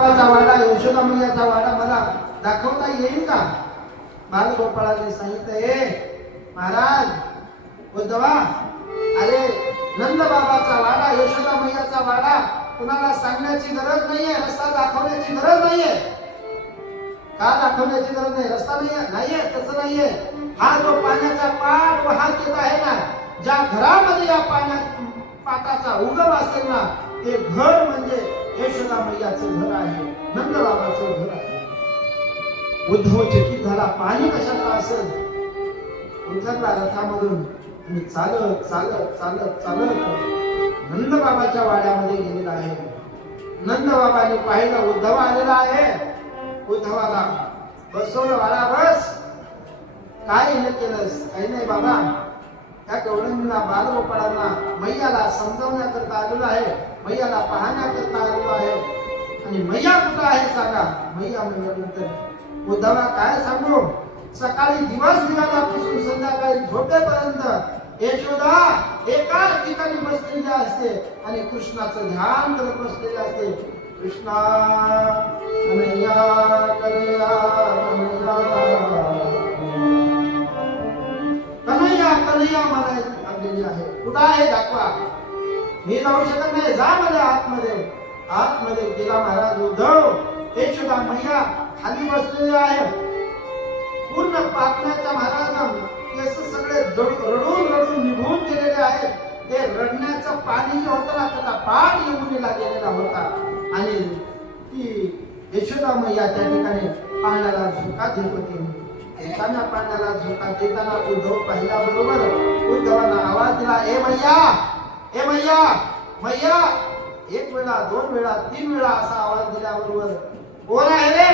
बाळाचा वाडा यशोदा मैयाचा वाडा मला दाखवता येईल का? बालगोपाळाने सांगितलं हे महाराज उद्धवा अरे नंद बाबाचा वाडा यशोदा मैयाचा वाडा कुणाला सांगण्याची गरज नाहीये रस्ता दाखवण्याची गरज नाहीये. का दाखवण्याची गरज नाही? रस्ता नाहीये नाहीये तसं नाहीये. हा जो पाण्याचा पाठ वाहत येत आहे ना ज्या घरामध्ये या पाण्यात पाटाचा उगम असेल ना ते घर म्हणजे यशोदा मैयाचं घर आहे. नंदबाबाचं घर आहे. उद्धव चकित झाला. पाणी कशाला असेल? उतरला रथामधून आणि चालत चालत चालत चालत नंदबाबाच्या वाड्यामध्ये गेलेला आहे. नंदबाबाने पाहिलं उद्धव आलेला आहे. उद्धवाला बसवलं वाडा बस. काय हे केलंस? काही नाही बाबा. त्या कवडंबीला बालगोपाळांना मैयाला समजवण्याकरता आलेलो आहे. मैयाला पाहण्याकरता आलेलो आहे. आणि मैया कुठं आहे सांगा? मैया म्हणल्यानंतर उद्धवा काय सांगू? सकाळी दिवस निघाल्यापासून संध्याकाळी झोपेपर्यंत यशोदा एकाच ठिकाणी बसलेली असते आणि कृष्णाचं ध्यान करत बसलेले असते. कृष्णा कन्हैया मी जाऊ शकत नाही. जा मला आतमध्ये. आतमध्ये गेला महाराज उद्धव. हे सुद्धा मैया खाली बसलेले आहे पूर्ण पाटण्याच्या महाराज केस सगळे रडून रडून निघून गेलेले आहेत. ते रडण्याचं पाणी जे होतं ना त्याचा पाठ यमुनेला गेलेला होता. आणि ती यशोदा मैया त्या ठिकाणी पाण्याला झोका देत होती. एकाना पाण्याला झोका देताना उद्धव पाहिला बरोबर. उद्धवानं आवाज दिला ए मैया ए मैया मैया एक वेळा दोन वेळा तीन वेळा असा आवाज दिल्याबरोबर कोण आहे रे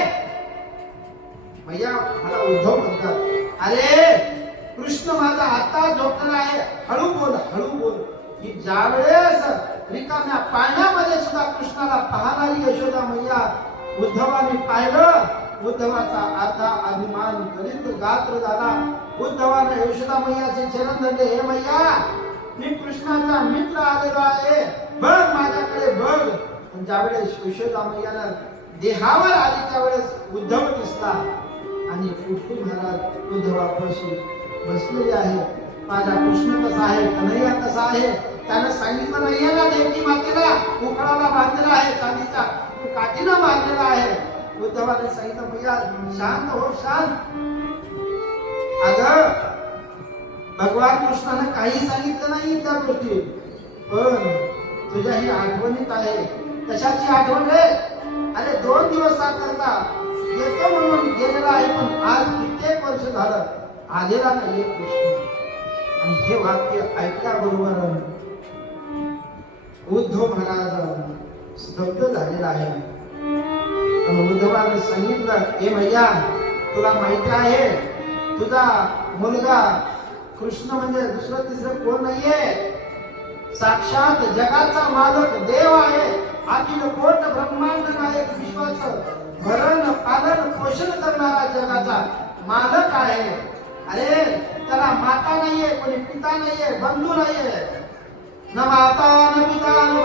मैया मला उद्धव म्हणतात अरे कृष्ण माझा आता झोपणार आहे. हळू बोल हळू बोल. की ज्या वेळेस रिकाम्या पाण्यामध्ये सुद्धा कृष्णाला पाहणारी यशोदा मैया उद्धवाने पाहिलं उद्धवाचा अर्धा अभिमान करीत गात्र झाला. उद्धवाने यशोदा मैयाचे चरण धरले हे मैया कृष्णाचा मित्र आलेला आहे. बघ माझ्याकडे बघ. आणि ज्यावेळेस यशोदामय्याला देहावर आली त्यावेळेस उद्धव दिसला. आणि पुष्टी महाराज उद्धवापाशी बसलेले आहे माझा कृष्ण कसा आहे कन्हैया कसा आहे? त्यानं सांगितलं नाहीये ना देवकी मातेला उकळाला बांधलेला आहे चांदीचा काठीनं बांधलेला आहे. उद्धवाने सांगितलं भैया शांत हो शांत. अगं भगवान कृष्णानं काही सांगितलं नाही त्या गोष्टी. पण तुझ्या ही आठवणीत आहे. कशाची आठवण रे? अरे दोन दिवस करता येतो म्हणून गेलेला आहे पण आज कित्येक वर्ष झालं आलेला नाही कृष्ण. आणि हे वाक्य ऐकल्याबरोबर उद्धव महाराज स्तब्ध झालेला आहे. आणि उद्धवाने सांगितलं हे भैया तुला माहिती आहे तुझा मुलगा कृष्ण म्हणजे दुसरं तिसरं कोण नाहीये? साक्षात जगाचा मालक देव आहे. अखिल कोट ब्रह्मांड नायक विश्वाचं भरण पालन पोषण करणारा जगाचा मालक आहे. अरे त्याला माता नाहीये कोणी पिता नाहीये बंधू नाहीये. न माता न पिता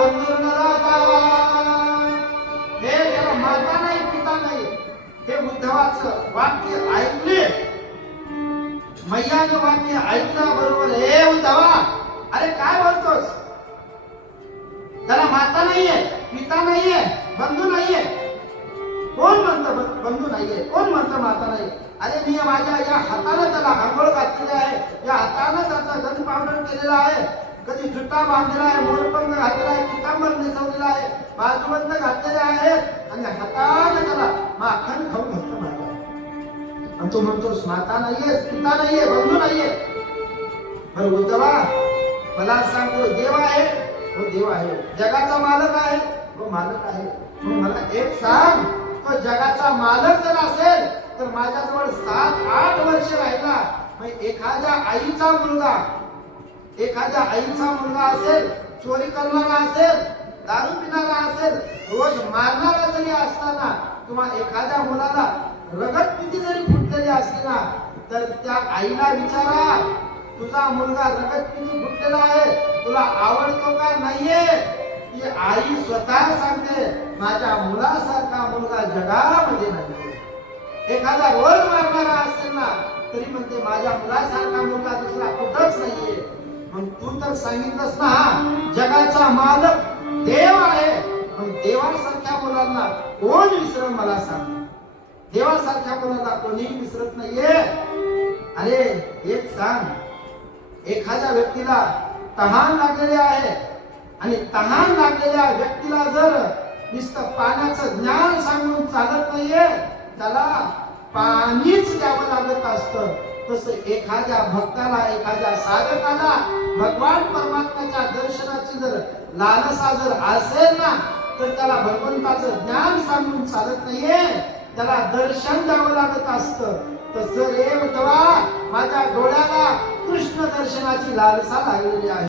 पिता नाहीये बंधू नाहीये. कोण म्हणतं बंधू नाहीये? कोण म्हणतं माता नाही? अरे मी माझ्या या हातानं त्याला आंघोळ घातलेली आहे. या हातानं त्याचा गन पावडर केलेला आहे. कधी जुटा बांधलेला आहे मोरपंग घातलेला आहे पितांबर नेसवलेला आहे बाजूबंद घातलेले आहेत. आणि हातानं त्याला माखण खाऊ घातलं माझ्या आणि तू म्हणतोस माता नाहीये पिता नाहीये बंधू नाहीये. बरं उद्धवा मला सांगतो देव आहे. हो देव आहे. जगाचा मालक आहे. तो मालक आहे. मग मला एक सांग तो जगाचा मालक जर असेल तर माझ्याजवळ सात आठ वर्ष राहिला. मग एखाद्या आईचा मुलगा एखाद्या आईचा मुलगा असेल चोरी करणारा असेल दारू पिणारा असेल रोज मारणारा जरी असताना किंवा एखाद्या मुलाला रगत पिती जरी फुटलेली असली ना तर त्या आईला विचारा तुझा मुलगा रगत पिती फुटलेला आहे तुला आवडतो का नाहीये? ती आई स्वतः सांगते माझ्या मुलासारखा मुलगा जगामध्ये नाही एखादा रोल मारणारा असेल ना तरी म्हणते माझ्या मुलासारखा मुलगा दुसरा कुठंच नाहीये. मग तू तर सांगितलंस ना हा जगाचा मालक देव आहे. मग देवासारख्या मुलांना कोण विसरण मला सांग? देवासारख्या मुलांना कोणी विसरत नाहीये. अरे एक सांग. एखाद्या व्यक्तीला तहान लागलेले आहे. आणि तहान लागलेल्या व्यक्तीला जर नुसतं पाण्याचं ज्ञान सांगून चालत नाहीये त्याला पाणीच द्यावं लागत असतं. तसं एखाद्या भक्ताला एखाद्या साधकाला भगवान परमात्म्याच्या दर्शनाची जर लालसा जर असेल ना तर त्याला भगवंताचं ज्ञान सांगून चालत नाहीये. त्याला दर्शन द्यावं लागत असतं. तसं रे माझ्या डोळ्याला कृष्ण दर्शनाची लालसा लागलेली आहे.